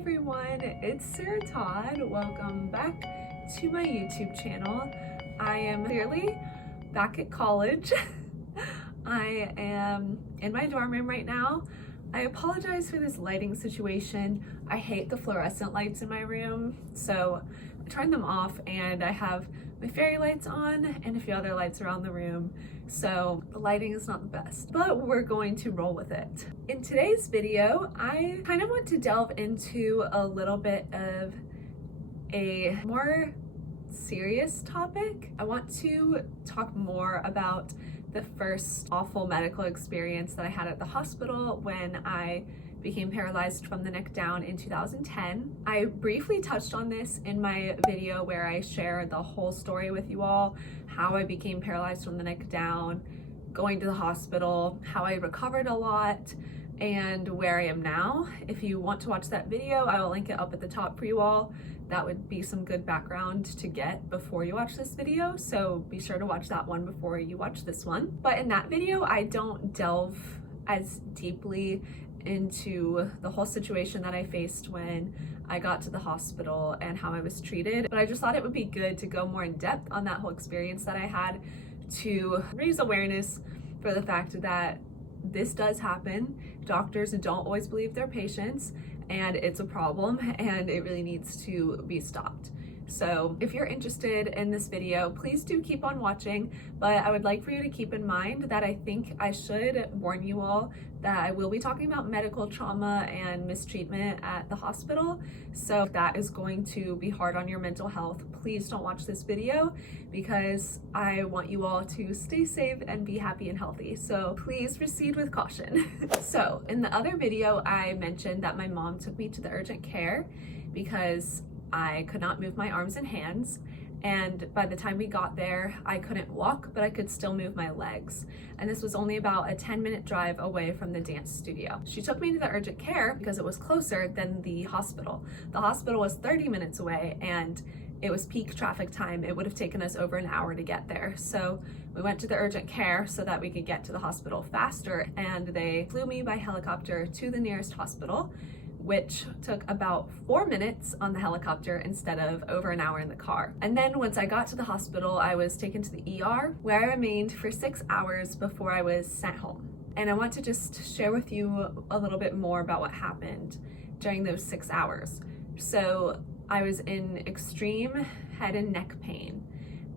everyone, it's Sarah Todd. Welcome back to my YouTube channel. I am clearly back at college. I am in my dorm room right now. I apologize for this lighting situation. I hate the fluorescent lights in my room, so I turned them off and I have my fairy lights on and a few other lights around the room, so the lighting is not the best, but we're going to roll with it. In today's video, I kind of want to delve into a little bit of a more serious topic. I want to talk more about the first awful medical experience that I had at the hospital when I became paralyzed from the neck down in 2010. I briefly touched on this in my video where I share the whole story with you all, how I became paralyzed from the neck down, going to the hospital, how I recovered a lot, and where I am now. If you want to watch that video, I will link it up at the top for you all. That would be some good background to get before you watch this video, so be sure to watch that one before you watch this one. But in that video, I don't delve as deeply into the whole situation that I faced when I got to the hospital and how I was treated, but I just thought it would be good to go more in depth on that whole experience that I had to raise awareness for the fact that this does happen. Doctors don't always believe their patients, and it's a problem and it really needs to be stopped. So if you're interested in this video, please do keep on watching, but I would like for you to keep in mind that I think I should warn you all that I will be talking about medical trauma and mistreatment at the hospital. So if that is going to be hard on your mental health, please don't watch this video because I want you all to stay safe and be happy and healthy. So please proceed with caution. So in the other video, I mentioned that my mom took me to the urgent care because I could not move my arms and hands, and by the time we got there, I couldn't walk, but I could still move my legs. And this was only about a 10-minute drive away from the dance studio. She took me to the urgent care because it was closer than the hospital. The hospital was 30 minutes away and it was peak traffic time. It would have taken us over an hour to get there. So we went to the urgent care so that we could get to the hospital faster, and they flew me by helicopter to the nearest hospital, which took about 4 minutes on the helicopter instead of over an hour in the car. And then once I got to the hospital, I was taken to the ER where I remained for 6 hours before I was sent home. And I want to just share with you a little bit more about what happened during those 6 hours. So I was in extreme head and neck pain,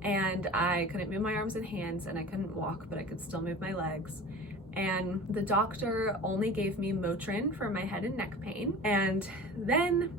and I couldn't move my arms and hands, and I couldn't walk, but I could still move my legs. And the doctor only gave me Motrin for my head and neck pain. And then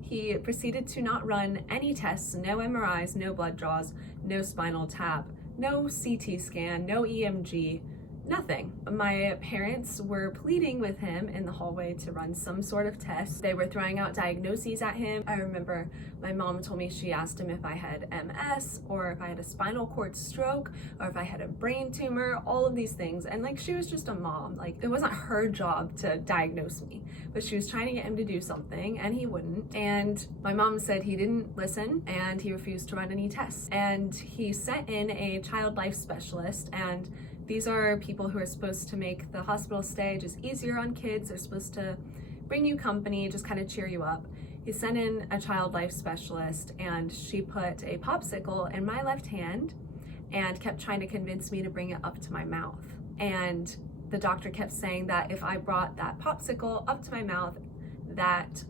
he proceeded to not run any tests, no MRIs, no blood draws, no spinal tap, no CT scan, no EMG, nothing. My parents were pleading with him in the hallway to run some sort of test. They were throwing out diagnoses at him. I remember my mom told me she asked him if I had MS or if I had a spinal cord stroke or if I had a brain tumor, all of these things. And like, she was just a mom. Like, it wasn't her job to diagnose me, but she was trying to get him to do something and he wouldn't. And my mom said he didn't listen and he refused to run any tests. And he sent in a child life specialist, and these are people who are supposed to make the hospital stay just easier on kids. They're supposed to bring you company, just kind of cheer you up. He sent in a child life specialist, and she put a popsicle in my left hand and kept trying to convince me to bring it up to my mouth. And the doctor kept saying that if I brought that popsicle up to my mouth, that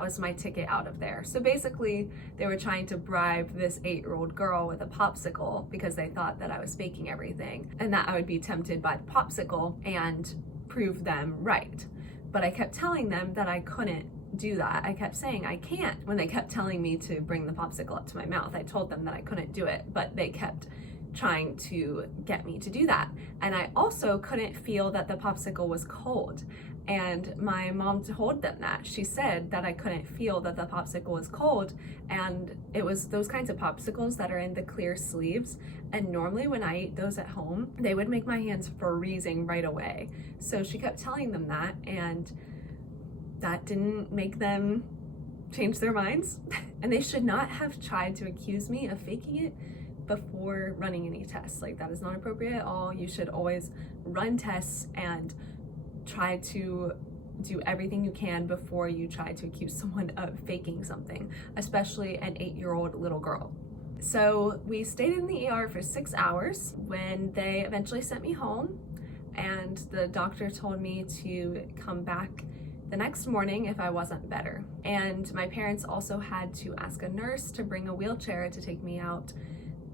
was my ticket out of there. So basically, they were trying to bribe this 8-year-old girl with a popsicle because they thought that I was faking everything and that I would be tempted by the popsicle and prove them right. But I kept telling them that I couldn't do that. I kept saying I can't. When they kept telling me to bring the popsicle up to my mouth, I told them that I couldn't do it, but they kept trying to get me to do that. And I also couldn't feel that the popsicle was cold. And my mom told them that. She said that I couldn't feel that the popsicle was cold, and it was those kinds of popsicles that are in the clear sleeves. And normally when I ate those at home, they would make my hands freezing right away. So she kept telling them that, and that didn't make them change their minds. And they should not have tried to accuse me of faking it before running any tests. Like, that is not appropriate at all. You should always run tests and try to do everything you can before you try to accuse someone of faking something, especially an 8-year-old little girl. So we stayed in the ER for 6 hours when they eventually sent me home, and the doctor told me to come back the next morning if I wasn't better. And my parents also had to ask a nurse to bring a wheelchair to take me out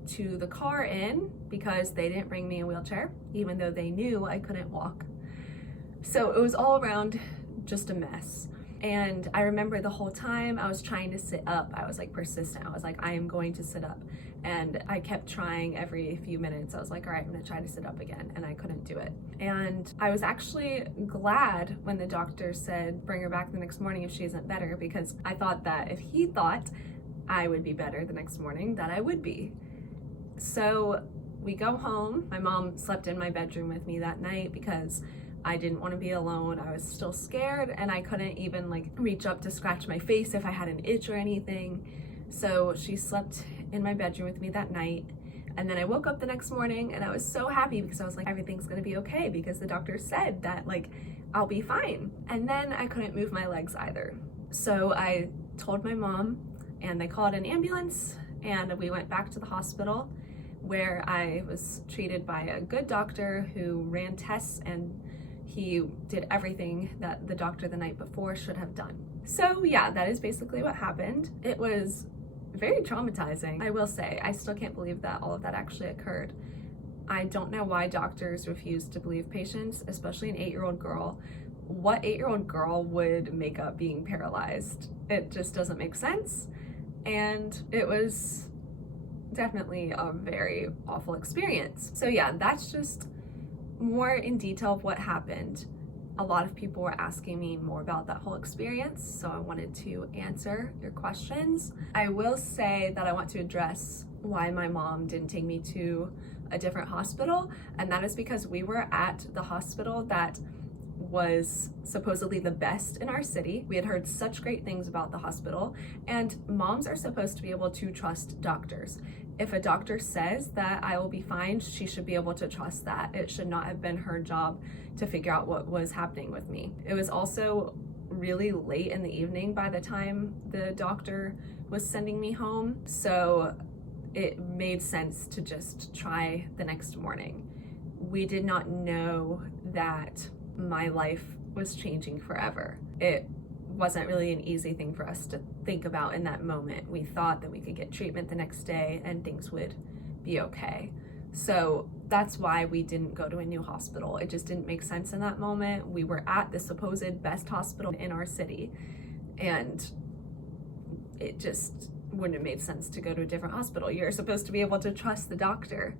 to the car in, because they didn't bring me a wheelchair, even though they knew I couldn't walk. So it was all around just a mess. And I remember the whole time I was trying to sit up. I was like persistent. I was like, I am going to sit up. And I kept trying every few minutes. I was like, all right, I'm gonna try to sit up again. And I couldn't do it. And I was actually glad when the doctor said, bring her back the next morning if she isn't better, because I thought that if he thought I would be better the next morning, that I would be. So we go home. My mom slept in my bedroom with me that night because I didn't want to be alone. I was still scared, and I couldn't even like reach up to scratch my face if I had an itch or anything. So she slept in my bedroom with me that night. And then I woke up the next morning and I was so happy because I was like, everything's gonna be okay, because the doctor said that like I'll be fine. And then I couldn't move my legs either. So I told my mom, and they called an ambulance, and we went back to the hospital, where I was treated by a good doctor who ran tests, and he did everything that the doctor the night before should have done. So yeah, that is basically what happened. It was very traumatizing. I will say, I still can't believe that all of that actually occurred. I don't know why doctors refuse to believe patients, especially an 8-year-old girl. What 8-year-old girl would make up being paralyzed? It just doesn't make sense. And it was definitely a very awful experience. So yeah, that's just more in detail of what happened. A lot of people were asking me more about that whole experience, so I wanted to answer your questions. I will say that I want to address why my mom didn't take me to a different hospital, and that is because we were at the hospital that was supposedly the best in our city. We had heard such great things about the hospital, and moms are supposed to be able to trust doctors. If a doctor says that I will be fine, she should be able to trust that. It should not have been her job to figure out what was happening with me. It was also really late in the evening by the time the doctor was sending me home, so it made sense to just try the next morning. We did not know that my life was changing forever. It wasn't really an easy thing for us to think about in that moment. We thought that we could get treatment the next day and things would be okay. So that's why we didn't go to a new hospital. It just didn't make sense in that moment. We were at the supposed best hospital in our city, and it just wouldn't have made sense to go to a different hospital. You're supposed to be able to trust the doctor,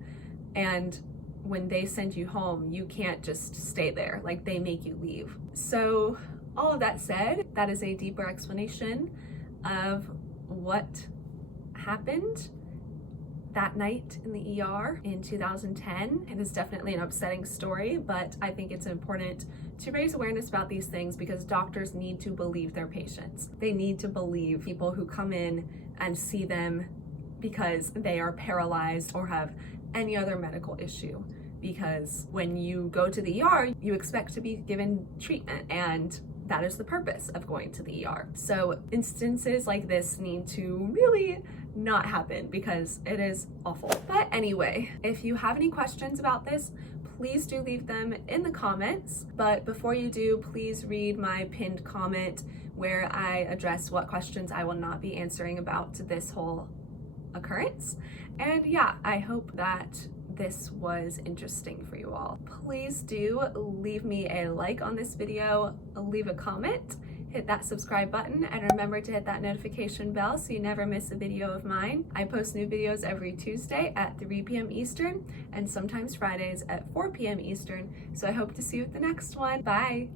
and when they send you home, you can't just stay there. Like, they make you leave. So all of that said, that is a deeper explanation of what happened that night in the ER in 2010. It is definitely an upsetting story, but I think it's important to raise awareness about these things because doctors need to believe their patients. They need to believe people who come in and see them because they are paralyzed or have any other medical issue. Because when you go to the ER, you expect to be given treatment, and that is the purpose of going to the ER. So instances like this need to really not happen because it is awful. But anyway, if you have any questions about this, please do leave them in the comments. But before you do, please read my pinned comment where I address what questions I will not be answering about this whole occurrence. And yeah, I hope that this was interesting for you all. Please do leave me a like on this video, leave a comment, hit that subscribe button, and remember to hit that notification bell so you never miss a video of mine. I post new videos every Tuesday at 3 p.m. Eastern and sometimes Fridays at 4 p.m. Eastern, so I hope to see you at the next one. Bye!